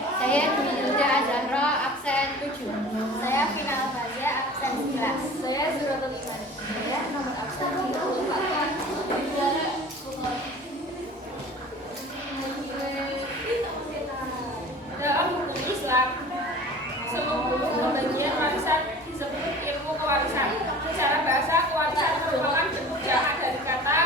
Saya Dwi Yuda Azahra, absen 7. Saya Vina Alfazia, absen 11. Saya Zuratul Iman. Saya nomor absen 34. Dalam hukum Islam, semua bagian warisan disebut ilmu kewarisan. Secara bahasa, kewarisan merupakan bentuk jamak dari kata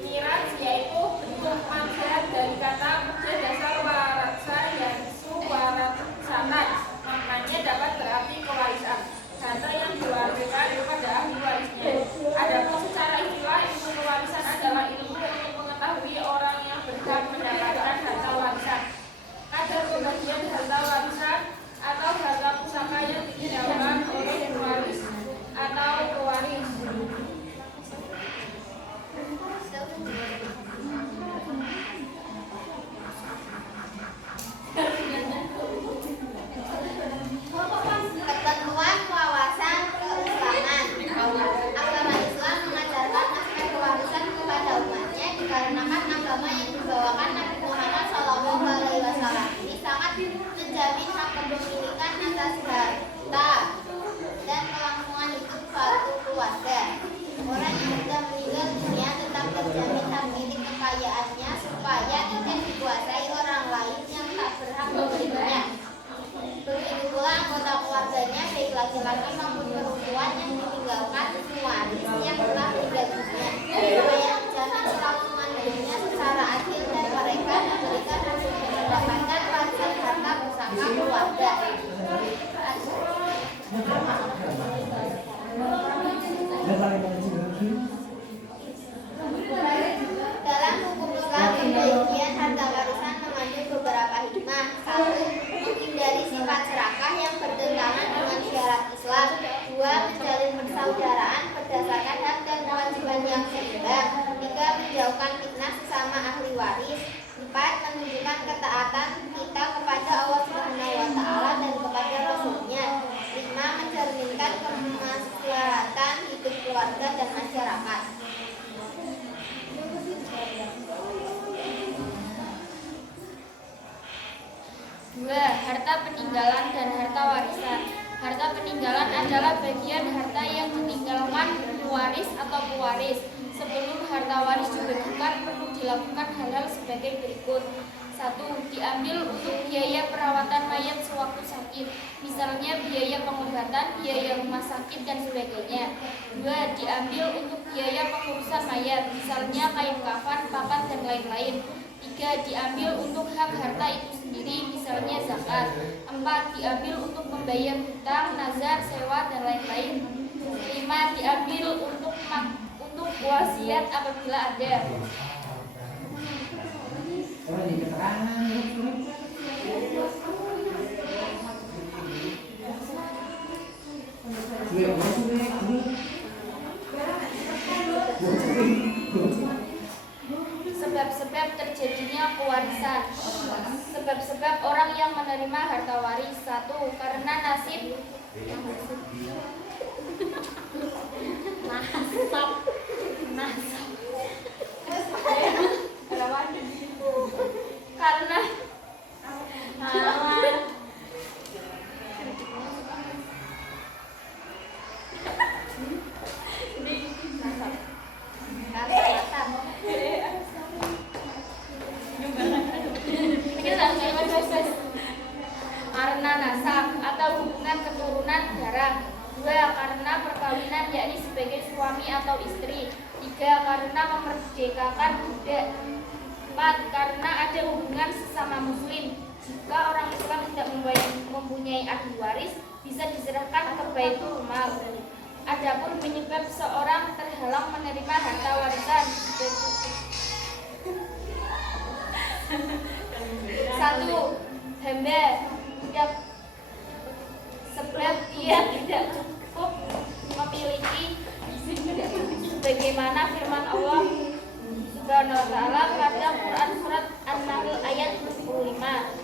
miras, yaitu bentuk manfaat dari kata kerja dasar warasa yansu warasanan. Maknanya dapat berarti kewarisan, harta yang diwariskan kepada ahli warisnya. Adapun secara istilah, ilmu kewarisan adalah ilmu untuk mengetahui orang yang berhak mendapatkan harta warisan. Ada pembagian harta warisan atau harta pusaka yang ditinggalkan oleh pewaris atau pewaris. Ketentuan wawasan keislaman. Agama Islam mengajarkan aspek kewarisan kepada umatnya dikarenakan agama yang dibawakan Nabi Muhammad SAW ini sangat menjamin hak kepemilikan atas harta dan kelangsungan hidup suatu keluarga. Orang yang sudah meninggal dunia tetap terjamin hak milik kekayaannya supaya tidak dikuasai orang lain yang tak berhak memilikinya. Begitu pula anggota keluarganya, baik laki-laki maupun perempuan yang ditinggalkan pewaris yang telah meninggal dunia, supaya menjamin kelangsungan hidupnya secara adil dan mereka harus mendapatkan warisan harta pusaka keluarga. Dalam hukum Islam, pembagian harta warisan mengandung beberapa hikmah. 1. Menghindari sifat serakah yang bertentangan dengan syarat Islam. 2. Menjalin persaudaraan berdasarkan hak dan kewajiban yang seimbang. 3. Menjauhkan fitnah sesama ahli waris. 4. Menunjukkan ketaatan kita kepada Allah SWT dan kepada Rasulnya. 5. Mencerminkan kemaslahatan hidup keluarga dan masyarakat. Dua, harta peninggalan dan harta warisan. Harta peninggalan adalah bagian harta yang ditinggalkan pewaris atau pewaris. Sebelum harta waris dibagikan, perlu dilakukan hal-hal sebagai berikut. 1. Diambil untuk biaya perawatan mayat sewaktu sakit, misalnya biaya pengobatan, biaya rumah sakit, dan sebagainya. 2. Diambil untuk biaya pengurusan mayat, misalnya kain kafan, papan, dan lain-lain. 3. Diambil untuk hak harta itu sendiri, misalnya zakat. 4. Diambil untuk membayar hutang, nazar, sewa, dan lain-lain. 5. Diambil untuk wasiat apabila ada. Sebab-sebab terjadinya pewarisan. Sebab-sebab orang yang menerima harta waris. 1. Karena nasib. Karena karena nasab atau hubungan keturunan darah. 2. Karena perkawinan, yakni sebagai suami atau istri. 3. Karena memerdekakan budak. 4. Karena ada hubungan sesama muslim. Jika orang Islam tidak mempunyai ahli waris, bisa diserahkan ke Baitul Mal. Adapun penyebab seorang terhalang menerima harta warisan. 1. Hamba tidak, sebab dia tidak cukup memiliki, sebagaimana firman Allah Subhanahu wa ta'ala pada Quran surat An-Nahl ayat 25.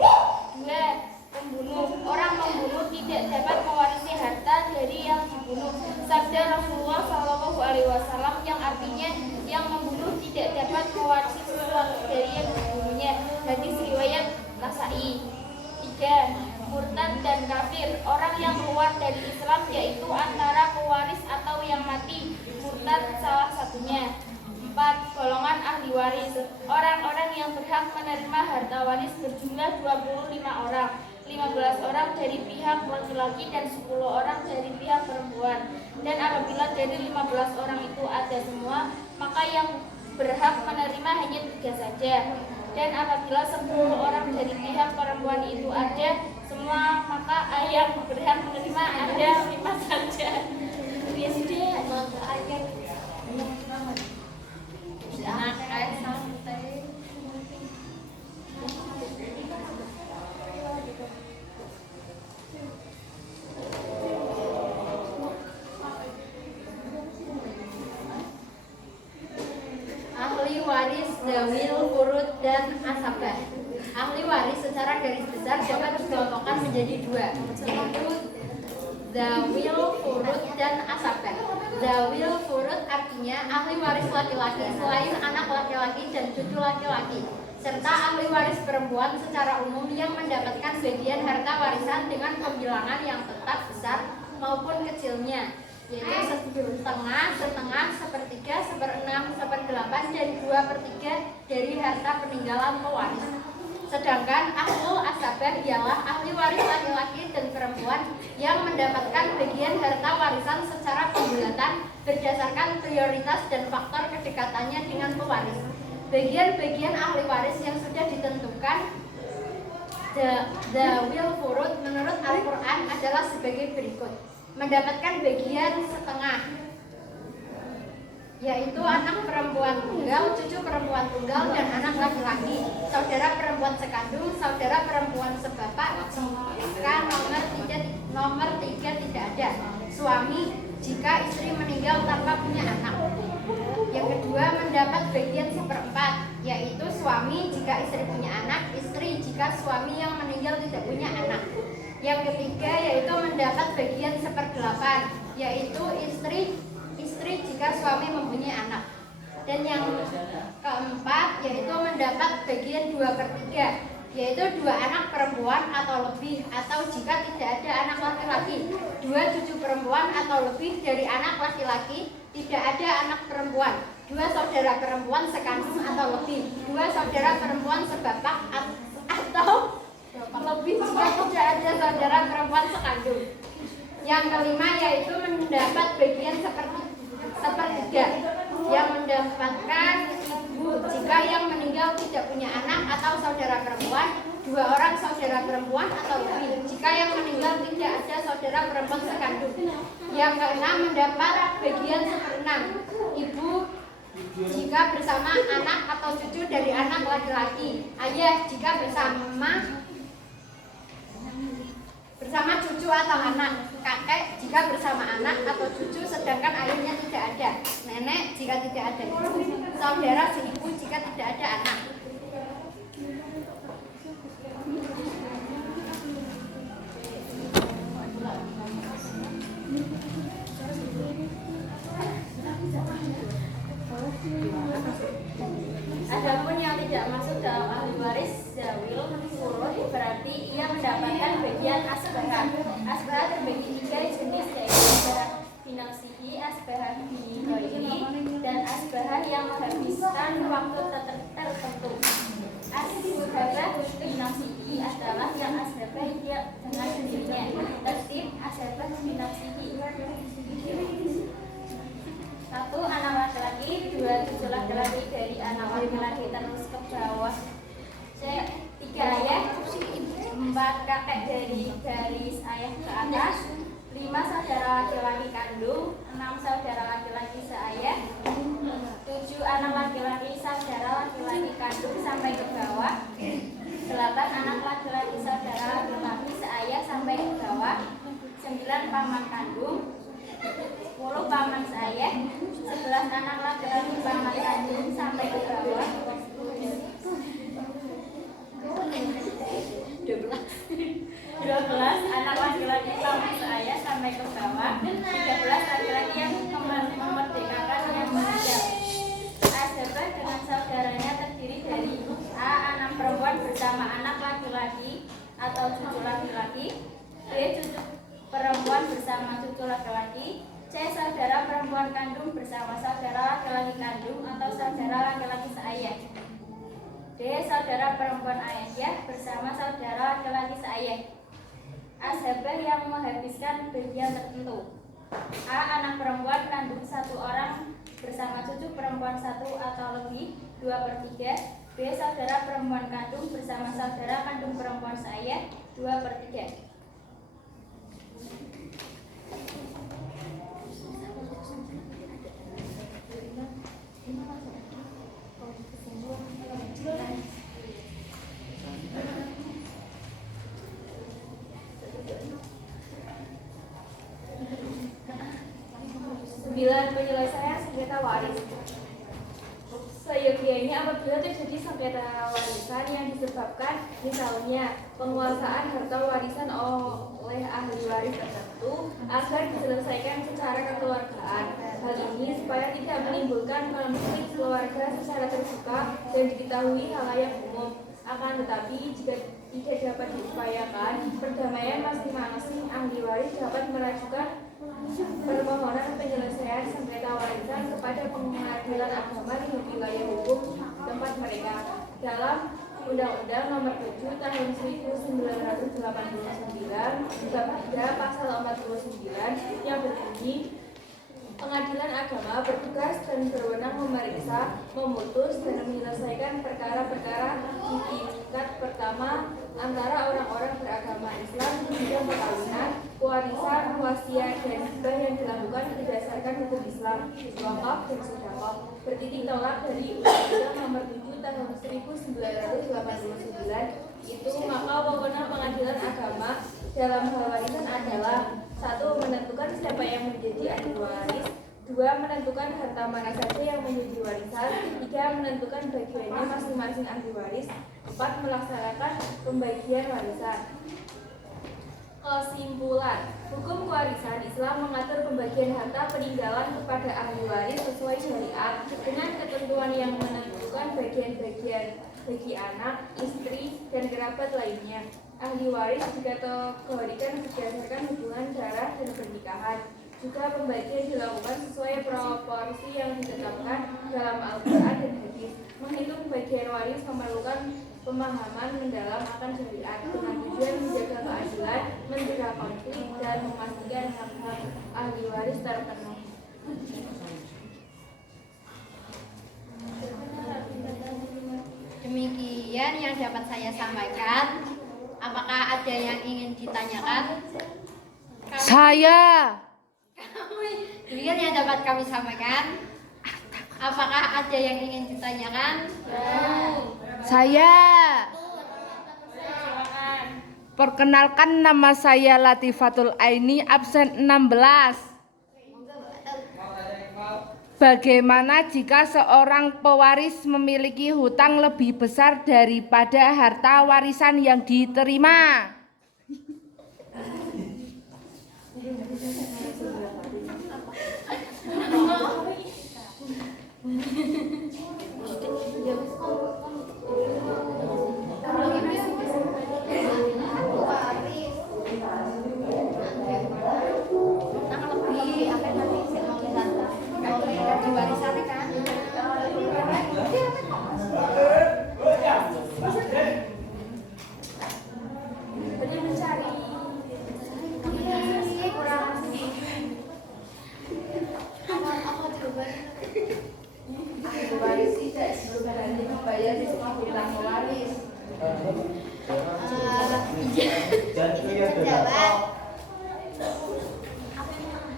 2. Pembunuh. Orang membunuh tidak dapat mewarisi harta dari yang dibunuh. Sabda Rasulullah SAW yang artinya yang membunuh tidak dapat mewarisi sesuatu dari yang dibunuhnya. Hadis riwayat Nasai. 3. ketiga, murtad dan kafir. Orang yang keluar dari Islam yaitu antara pewaris atau yang mati. Murtad salah satunya. 4. Golongan ahli waris. Orang-orang yang berhak menerima harta waris berjumlah 25 orang. 15 orang dari pihak laki-laki dan 10 orang dari pihak perempuan. Dan apabila dari 15 orang itu ada semua, maka yang berhak menerima hanya 3 saja. Dan apabila 10 orang dari pihak perempuan itu ada semua, maka yang berhak menerima ada 5 saja. Ahli waris, dawil, furud, dan asabah. Ahli waris secara garis besar dapat dikelompokkan menjadi 2, yaitu dawil, furud, dan asabah. Dawil, furud artinya ahli waris laki-laki selain anak laki-laki dan cucu laki-laki, serta ahli waris perempuan secara umum yang mendapatkan bagian harta warisan dengan pembilangan yang tetap besar maupun kecilnya, yaitu setengah, sepertiga, seperenam, seperdelapan, dan 2/3 dari harta peninggalan pewaris. Sedangkan ahlul asabah ialah ahli waris laki-laki dan perempuan yang mendapatkan bagian harta warisan secara pembulatan berdasarkan prioritas dan faktor kedekatannya dengan pewaris. Bagian-bagian ahli waris yang sudah ditentukan dawil furud menurut Al-Quran adalah sebagai berikut. Mendapatkan bagian setengah, yaitu anak perempuan tunggal, cucu perempuan tunggal, dan anak laki-laki, saudara perempuan sekandung, saudara perempuan sebapak, jika nomor 3 tidak ada, suami jika istri meninggal tanpa punya anak. Yang kedua, mendapat bagian 1/4, yaitu suami jika istri punya anak, istri jika suami yang meninggal tidak punya anak. Yang ketiga yaitu mendapat bagian 1/8, yaitu istri jika suami mempunyai anak. Dan yang keempat yaitu mendapat bagian 2/3, yaitu 2 anak perempuan atau lebih, atau jika tidak ada anak laki-laki, 2 cucu perempuan atau lebih dari anak laki-laki, tidak ada anak perempuan, 2 saudara perempuan sekandung atau lebih, 2 saudara perempuan sebapak atau lebih jika tidak ada saudara perempuan sekandung. Yang kelima yaitu mendapat bagian 1/3 yang mendapatkan ibu jika yang meninggal tidak punya anak atau saudara perempuan, 2 orang saudara perempuan atau lebih jika yang meninggal tidak ada saudara perempuan sekandung. Yang keenam mendapat bagian 1/6 ibu jika bersama anak atau cucu dari anak laki-laki, ayah jika bersama cucu atau anak, kakek jika bersama anak atau cucu sedangkan ayahnya tidak ada, nenek jika tidak ada ibu, saudara seibu jika tidak ada anak. Adapun yang tidak masuk dalam ahli waris zawil furud berarti ia mendapatkan bagian asbahah. Asbahah terbagi 3 jenis, yaitu asbahah binafsihi, asbahah bighairi, dan asbahah yang menghabiskan waktu tertentu. Asbahah binafsihi adalah yang asbahah dengan sendirinya. Tertib asbahah binafsihi: 1 anak laki-laki, 2 cucu laki-laki dari anak laki-laki terus ke bawah, 3 ayah, 4 kakek dari garis ayah ke atas, 5 saudara laki-laki kandung, 6 saudara laki-laki seayah, 7 anak laki-laki saudara laki-laki kandung sampai ke bawah, 8 anak laki-laki saudara laki-laki seayah sampai ke bawah, 9 paman kandung, 10 paman seayah, 11 anak laki-laki paman kandung sampai ke bawah, 12 anak laki-laki paman seayah sampai ke bawah, 13 laki-laki yang memerdekakan yang meninggal. Asbahah dengan saudaranya terdiri dari A. anak perempuan bersama anak laki-laki atau cucu sekandung atau saudara laki-laki seayah. B. Saudara perempuan ayah bersama saudara laki-laki seayah. Ashabah yang menghabiskan bagian tertentu. A. Anak perempuan kandung 1 orang bersama cucu perempuan 1 atau lebih 2/3. B. Saudara perempuan kandung bersama saudara kandung perempuan seayah 2/3. Penyelesaian sengketa waris. Seyogianya apabila terjadi sengketa warisan yang disebabkan misalnya penguasaan harta warisan oleh ahli waris tertentu agar diselesaikan secara kekeluargaan. Hal ini supaya tidak menimbulkan konflik keluarga secara terbuka dan diketahui halayak umum. Akan tetapi jika tidak dapat diupayakan, perdamaian masing-masing ahli waris dapat mengajukan permohonan penyelesaian sengketa warisan kepada pengadilan agama di wilayah hukum tempat mereka. Dalam Undang-Undang Nomor 7 Tahun 1989 Bab 3 Pasal 49 yang berbunyi, Pengadilan agama bertugas dan berwenang memeriksa, memutus, dan menyelesaikan perkara-perkara di tingkat pertama antara orang-orang beragama Islam di bidang perkawinan, pewarisan, wasiat, dan hibah yang dilakukan berdasarkan hukum Islam, wakaf, dan sedekah. Bertitik tolak dari Undang-Undang Nomor 7 Tahun 1989 itu, maka wewenang pengadilan agama dalam hal warisan adalah: 1. Menentukan siapa yang menjadi ahli waris. 2. Menentukan harta mana saja yang menjadi warisan. 3. Menentukan bagiannya masing-masing ahli waris. 4. Melaksanakan pembagian warisan. Kesimpulan, hukum kewarisan Islam mengatur pembagian harta peninggalan kepada ahli waris sesuai syariat dengan ketentuan yang menentukan bagian-bagian bagi anak, istri, dan kerabat lainnya. Ahli waris dikategorikan berdasarkan hubungan darah dan pernikahan. Juga pembagian dilakukan sesuai proporsi yang ditetapkan dalam Al-Quran dan Hadis. Menghitung bagian waris memerlukan pemahaman mendalam akan syariat dengan tujuan menjaga keadilan, mencegah konflik, dan memastikan hak-hak ahli waris terpenuhi. Demikian yang dapat saya sampaikan. Apakah ada yang ingin ditanyakan? Saya. Demikian yang dapat kami sampaikan. Apakah ada yang ingin ditanyakan? Saya. Perkenalkan, nama saya Latifatul Aini, absen 16. Bagaimana jika seorang pewaris memiliki hutang lebih besar daripada harta warisan yang diterima?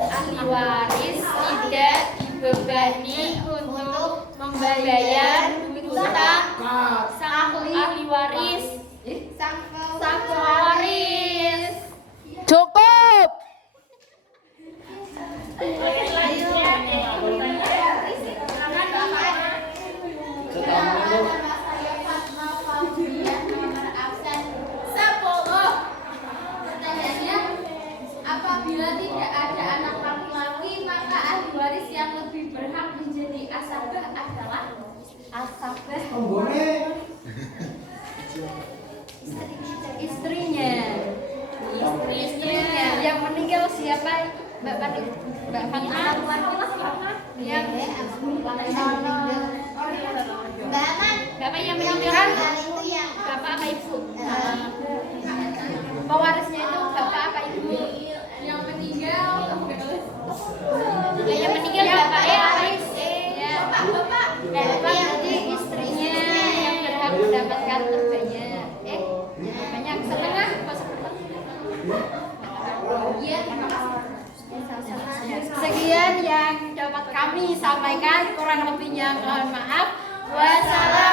Ahli waris tidak dibebani untuk membayar hutang sang ahli waris. Sang pewaris. Cukup. Apabila tidak ada anak laki-laki, maka ahli waris yang lebih berhak menjadi asabah adalah asabah istrinya. Istrinya yang meninggal siapa? Mbak Fatima. Yang Mbak Aman, Bapak yang meninggal itu yang Bapak apa Ibu? pewarisnya itu bapak apa ibu? Yang meninggal Yang meninggal Bapak ya apa Ibu? Ya. Bapak. Bapak berarti istrinya yang berhak mendapatkan terbanyak. Banyak setengah apa seperempat? Iya. Sekian yang dapat kami sampaikan, kurang lebihnya mohon maaf. Wassalam.